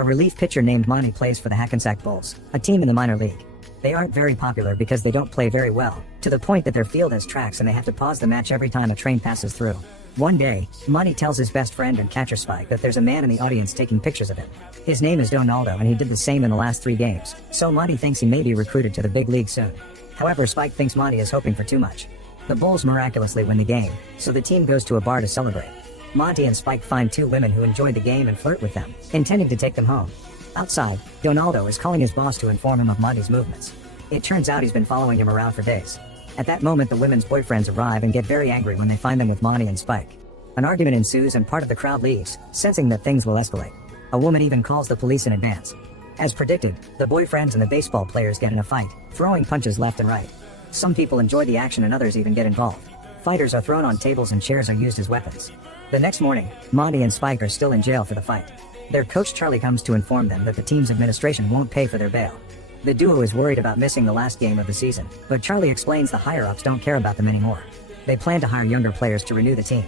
A relief pitcher named Monty plays for the Hackensack Bulls, a team in the minor league. They aren't very popular because they don't play very well, to the point that their field has tracks and they have to pause the match every time a train passes through. One day, Monty tells his best friend and catcher Spike that there's a man in the audience taking pictures of him. His name is Donaldo and he did the same in the last 3 games, so Monty thinks he may be recruited to the big league soon. However, Spike thinks Monty is hoping for too much. The Bulls miraculously win the game, so the team goes to a bar to celebrate. Monty and Spike find 2 women who enjoy the game and flirt with them, intending to take them home. Outside, Donaldo is calling his boss to inform him of Monty's movements. It turns out he's been following him around for days. At that moment, the women's boyfriends arrive and get very angry when they find them with Monty and Spike. An argument ensues and part of the crowd leaves, sensing that things will escalate. A woman even calls the police in advance. As predicted, the boyfriends and the baseball players get in a fight, throwing punches left and right. Some people enjoy the action and others even get involved. Fighters are thrown on tables and chairs are used as weapons. The next morning, Monty and Spike are still in jail for the fight. Their coach Charlie comes to inform them that the team's administration won't pay for their bail. The duo is worried about missing the last game of the season, but Charlie explains the higher-ups don't care about them anymore. They plan to hire younger players to renew the team.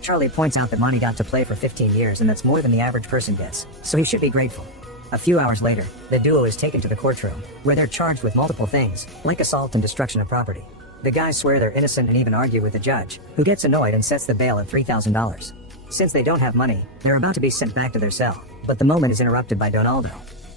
Charlie points out that Monty got to play for 15 years and that's more than the average person gets, so he should be grateful. A few hours later, the duo is taken to the courtroom, where they're charged with multiple things, like assault and destruction of property. The guys swear they're innocent and even argue with the judge, who gets annoyed and sets the bail at $3,000. Since they don't have money, they're about to be sent back to their cell, but the moment is interrupted by Donaldo.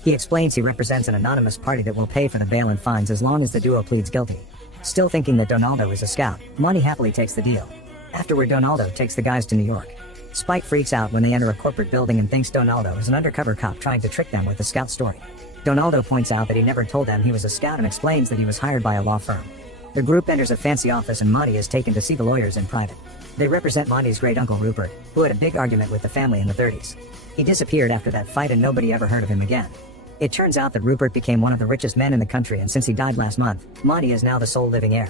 He explains he represents an anonymous party that will pay for the bail and fines as long as the duo pleads guilty. Still thinking that Donaldo is a scout, Monty happily takes the deal. Afterward, Donaldo takes the guys to New York. Spike freaks out when they enter a corporate building and thinks Donaldo is an undercover cop trying to trick them with the scout story. Donaldo points out that he never told them he was a scout and explains that he was hired by a law firm. The group enters a fancy office and Monty is taken to see the lawyers in private. They represent Monty's great-uncle Rupert, who had a big argument with the family in the 30s. He disappeared after that fight and nobody ever heard of him again. It turns out that Rupert became one of the richest men in the country, and since he died last month, Monty is now the sole living heir.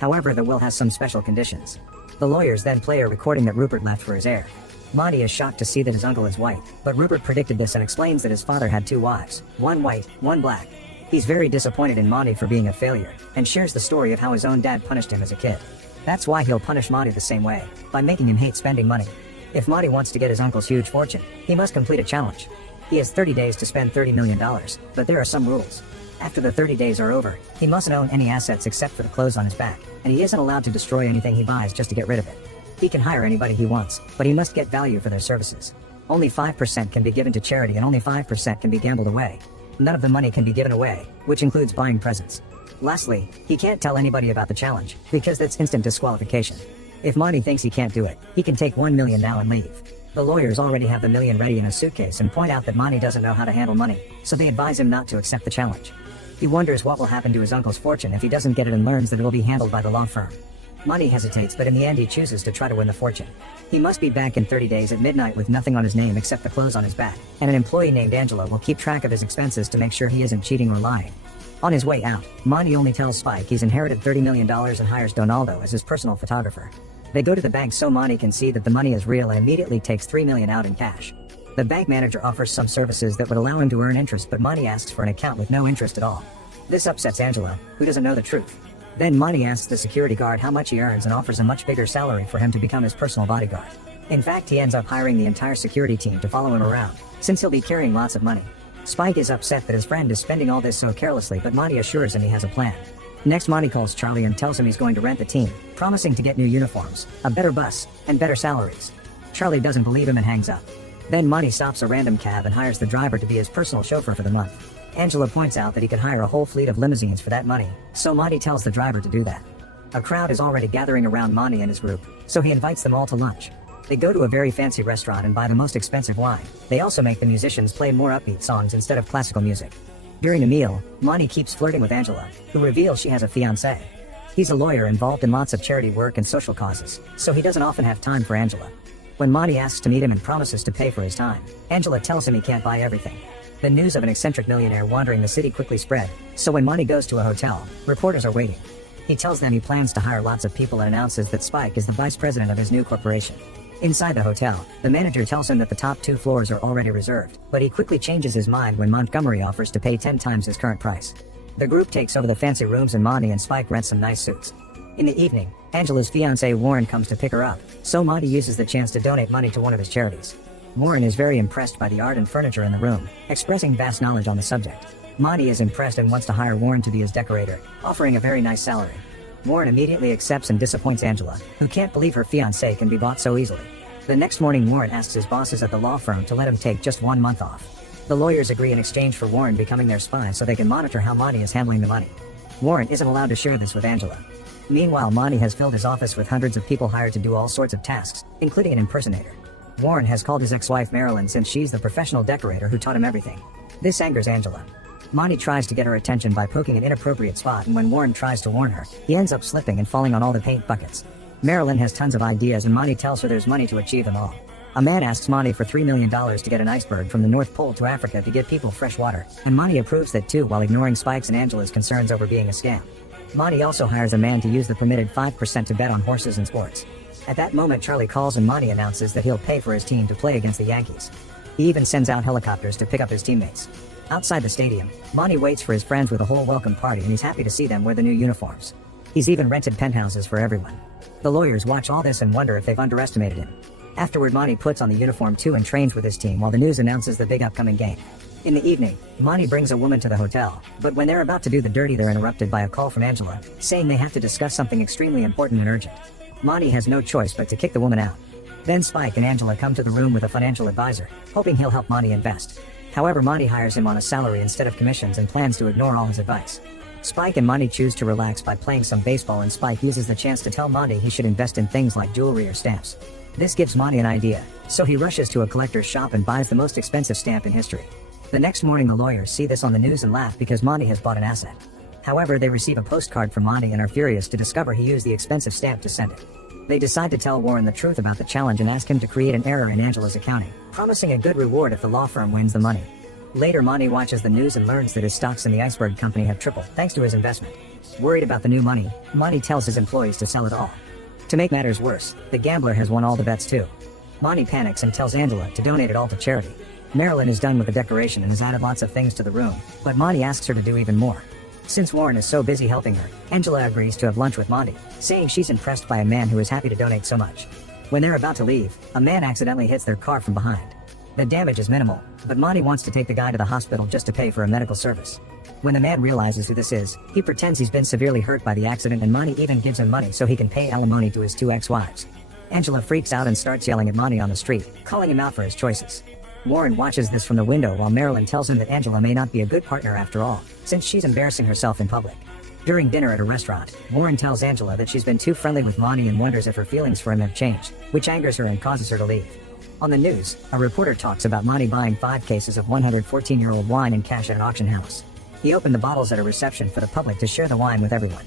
However, the will has some special conditions. The lawyers then play a recording that Rupert left for his heir. Monty is shocked to see that his uncle is white, but Rupert predicted this and explains that his father had 2 wives, one white, one black. He's very disappointed in Monty for being a failure, and shares the story of how his own dad punished him as a kid. That's why he'll punish Monty the same way, by making him hate spending money. If Monty wants to get his uncle's huge fortune, he must complete a challenge. He has 30 days to spend $30 million, but there are some rules. After the 30 days are over, he mustn't own any assets except for the clothes on his back, and he isn't allowed to destroy anything he buys just to get rid of it. He can hire anybody he wants, but he must get value for their services. Only 5% can be given to charity and only 5% can be gambled away. None of the money can be given away, which includes buying presents. Lastly, he can't tell anybody about the challenge, because that's instant disqualification. If Monty thinks he can't do it, he can take $1 million now and leave. The lawyers already have the $1 million ready in a suitcase and point out that Monty doesn't know how to handle money, so they advise him not to accept the challenge. He wonders what will happen to his uncle's fortune if he doesn't get it and learns that it will be handled by the law firm. Monty hesitates, but in the end he chooses to try to win the fortune. He must be back in 30 days at midnight with nothing on his name except the clothes on his back, and an employee named Angela will keep track of his expenses to make sure he isn't cheating or lying. On his way out, Monty only tells Spike he's inherited $30 million and hires Donaldo as his personal photographer. They go to the bank so Monty can see that the money is real and immediately takes $3 million out in cash. The bank manager offers some services that would allow him to earn interest, but Monty asks for an account with no interest at all. This upsets Angela, who doesn't know the truth. Then Monty asks the security guard how much he earns and offers a much bigger salary for him to become his personal bodyguard. In fact, he ends up hiring the entire security team to follow him around, since he'll be carrying lots of money. Spike is upset that his friend is spending all this so carelessly, but Monty assures him he has a plan. Next, Monty calls Charlie and tells him he's going to rent the team, promising to get new uniforms, a better bus, and better salaries. Charlie doesn't believe him and hangs up. Then Monty stops a random cab and hires the driver to be his personal chauffeur for the month. Angela points out that he could hire a whole fleet of limousines for that money, so Monty tells the driver to do that. A crowd is already gathering around Monty and his group, so he invites them all to lunch. They go to a very fancy restaurant and buy the most expensive wine. They also make the musicians play more upbeat songs instead of classical music. During the meal, Monty keeps flirting with Angela, who reveals she has a fiancé. He's a lawyer involved in lots of charity work and social causes, so he doesn't often have time for Angela. When Monty asks to meet him and promises to pay for his time, Angela tells him he can't buy everything. The news of an eccentric millionaire wandering the city quickly spread, so when Monty goes to a hotel, reporters are waiting. He tells them he plans to hire lots of people and announces that Spike is the vice president of his new corporation. Inside the hotel, the manager tells him that the top 2 floors are already reserved, but he quickly changes his mind when Montgomery offers to pay 10 times his current price. The group takes over the fancy rooms and Monty and Spike rent some nice suits. In the evening, Angela's fiancé Warren comes to pick her up, so Monty uses the chance to donate money to one of his charities. Warren is very impressed by the art and furniture in the room, expressing vast knowledge on the subject. Monty is impressed and wants to hire Warren to be his decorator, offering a very nice salary. Warren immediately accepts and disappoints Angela, who can't believe her fiancé can be bought so easily. The next morning Warren asks his bosses at the law firm to let him take just 1 month off. The lawyers agree in exchange for Warren becoming their spy so they can monitor how Monty is handling the money. Warren isn't allowed to share this with Angela. Meanwhile, Monty has filled his office with hundreds of people hired to do all sorts of tasks, including an impersonator. Warren has called his ex-wife Marilyn since she's the professional decorator who taught him everything. This angers Angela. Monty tries to get her attention by poking an inappropriate spot, and when Warren tries to warn her, he ends up slipping and falling on all the paint buckets. Marilyn has tons of ideas and Monty tells her there's money to achieve them all. A man asks Monty for $3 million to get an iceberg from the North Pole to Africa to give people fresh water, and Monty approves that too while ignoring Spike's and Angela's concerns over being a scam. Monty also hires a man to use the permitted 5% to bet on horses and sports. At that moment Charlie calls and Monty announces that he'll pay for his team to play against the Yankees. He even sends out helicopters to pick up his teammates. Outside the stadium, Monty waits for his friends with a whole welcome party and he's happy to see them wear the new uniforms. He's even rented penthouses for everyone. The lawyers watch all this and wonder if they've underestimated him. Afterward Monty puts on the uniform too and trains with his team while the news announces the big upcoming game. In the evening, Monty brings a woman to the hotel, but when they're about to do the dirty they're interrupted by a call from Angela, saying they have to discuss something extremely important and urgent. Monty has no choice but to kick the woman out. Then Spike and Angela come to the room with a financial advisor, hoping he'll help Monty invest. However, Monty hires him on a salary instead of commissions and plans to ignore all his advice. Spike and Monty choose to relax by playing some baseball and Spike uses the chance to tell Monty he should invest in things like jewelry or stamps. This gives Monty an idea, so he rushes to a collector's shop and buys the most expensive stamp in history. The next morning the lawyers see this on the news and laugh because Monty has bought an asset. However, they receive a postcard from Monty and are furious to discover he used the expensive stamp to send it. They decide to tell Warren the truth about the challenge and ask him to create an error in Angela's accounting, promising a good reward if the law firm wins the money. Later Monty watches the news and learns that his stocks in the iceberg company have tripled thanks to his investment. Worried about the new money, Monty tells his employees to sell it all. To make matters worse, the gambler has won all the bets too. Monty panics and tells Angela to donate it all to charity. Marilyn is done with the decoration and has added lots of things to the room, but Monty asks her to do even more. Since Warren is so busy helping her, Angela agrees to have lunch with Monty, saying she's impressed by a man who is happy to donate so much. When they're about to leave, a man accidentally hits their car from behind. The damage is minimal, but Monty wants to take the guy to the hospital just to pay for a medical service. When the man realizes who this is, he pretends he's been severely hurt by the accident and Monty even gives him money so he can pay alimony to his 2 ex-wives. Angela freaks out and starts yelling at Monty on the street, calling him out for his choices. Warren watches this from the window while Marilyn tells him that Angela may not be a good partner after all, since she's embarrassing herself in public. During dinner at a restaurant, Warren tells Angela that she's been too friendly with Monty and wonders if her feelings for him have changed, which angers her and causes her to leave. On the news, a reporter talks about Monty buying 5 cases of 114-year-old wine in cash at an auction house. He opened the bottles at a reception for the public to share the wine with everyone.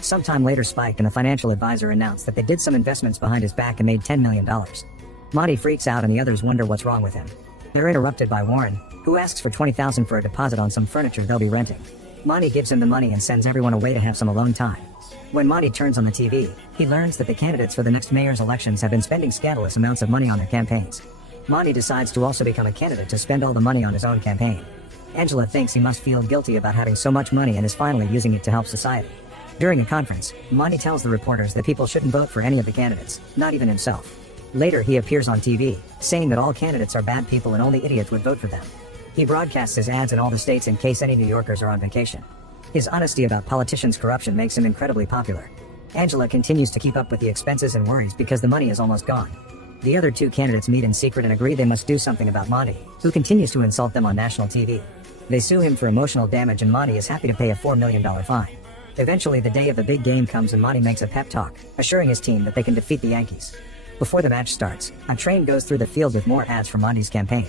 Sometime later Spike and the financial advisor announce that they did some investments behind his back and made $10 million. Monty freaks out and the others wonder what's wrong with him. They're interrupted by Warren, who asks for $20,000 for a deposit on some furniture they'll be renting. Monty gives him the money and sends everyone away to have some alone time. When Monty turns on the TV, he learns that the candidates for the next mayor's elections have been spending scandalous amounts of money on their campaigns. Monty decides to also become a candidate to spend all the money on his own campaign. Angela thinks he must feel guilty about having so much money and is finally using it to help society. During a conference, Monty tells the reporters that people shouldn't vote for any of the candidates, not even himself. Later he appears on TV, saying that all candidates are bad people and only idiots would vote for them. He broadcasts his ads in all the states in case any New Yorkers are on vacation. His honesty about politicians' corruption makes him incredibly popular. Angela continues to keep up with the expenses and worries because the money is almost gone. The other 2 candidates meet in secret and agree they must do something about Monty, who continues to insult them on national TV. They sue him for emotional damage and Monty is happy to pay a $4 million fine. Eventually the day of the big game comes and Monty makes a pep talk, assuring his team that they can defeat the Yankees. Before the match starts, a train goes through the field with more ads for Monty's campaign.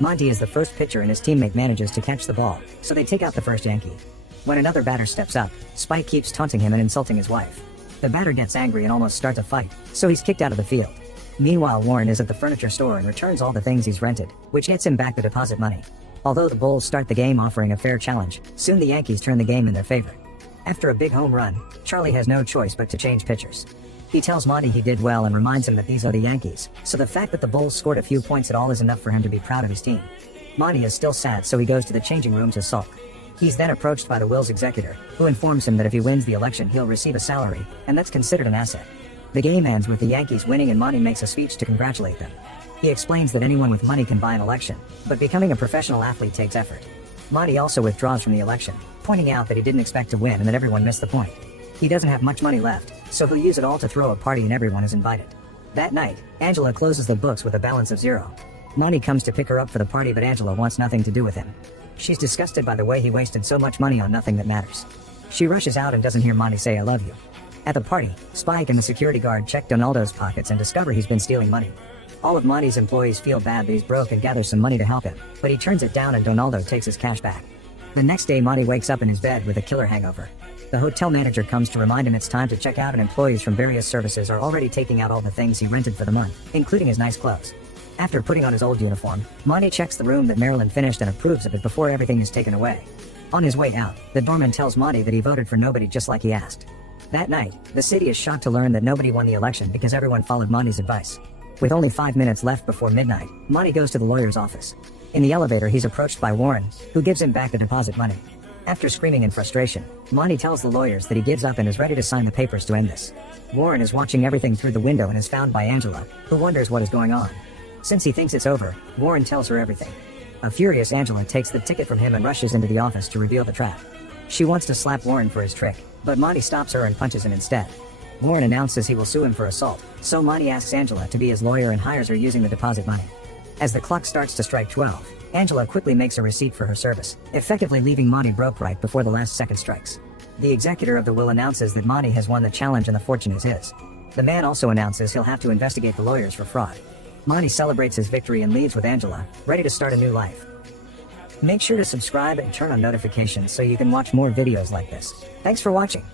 Monty is the first pitcher and his teammate manages to catch the ball, so they take out the first Yankee. When another batter steps up, Spike keeps taunting him and insulting his wife. The batter gets angry and almost starts a fight, so he's kicked out of the field. Meanwhile, Warren is at the furniture store and returns all the things he's rented, which gets him back the deposit money. Although the Bulls start the game offering a fair challenge, soon the Yankees turn the game in their favor. After a big home run, Charlie has no choice but to change pitchers. He tells Monty he did well and reminds him that these are the Yankees, so the fact that the Bulls scored a few points at all is enough for him to be proud of his team. Monty is still sad, so he goes to the changing room to sulk. He's then approached by the Will's executor, who informs him that if he wins the election he'll receive a salary, and that's considered an asset. The game ends with the Yankees winning and Monty makes a speech to congratulate them. He explains that anyone with money can buy an election, but becoming a professional athlete takes effort. Monty also withdraws from the election, pointing out that he didn't expect to win and that everyone missed the point. He doesn't have much money left, so he'll use it all to throw a party and everyone is invited. That night, Angela closes the books with a balance of 0. Monty comes to pick her up for the party, but Angela wants nothing to do with him. She's disgusted by the way he wasted so much money on nothing that matters. She rushes out and doesn't hear Monty say "I love you." At the party, Spike and the security guard check Donaldo's pockets and discover he's been stealing money. All of Monty's employees feel bad that he's broke and gather some money to help him, but he turns it down and Donaldo takes his cash back. The next day, Monty wakes up in his bed with a killer hangover. The hotel manager comes to remind him it's time to check out, and employees from various services are already taking out all the things he rented for the month, including his nice clothes. After putting on his old uniform, Monty checks the room that Marilyn finished and approves of it before everything is taken away. On his way out, the doorman tells Monty that he voted for nobody just like he asked. That night, the city is shocked to learn that nobody won the election because everyone followed Monty's advice. With only 5 minutes left before midnight, Monty goes to the lawyer's office. In the elevator, he's approached by Warren, who gives him back the deposit money. After screaming in frustration, Monty tells the lawyers that he gives up and is ready to sign the papers to end this. Warren is watching everything through the window and is found by Angela, who wonders what is going on. Since he thinks it's over, Warren tells her everything. A furious Angela takes the ticket from him and rushes into the office to reveal the trap. She wants to slap Warren for his trick, but Monty stops her and punches him instead. Warren announces he will sue him for assault, so Monty asks Angela to be his lawyer and hires her using the deposit money. As the clock starts to strike 12, Angela quickly makes a receipt for her service, effectively leaving Monty broke right before the last second strikes. The executor of the will announces that Monty has won the challenge and the fortune is his. The man also announces he'll have to investigate the lawyers for fraud. Monty celebrates his victory and leaves with Angela, ready to start a new life. Make sure to subscribe and turn on notifications so you can watch more videos like this. Thanks for watching.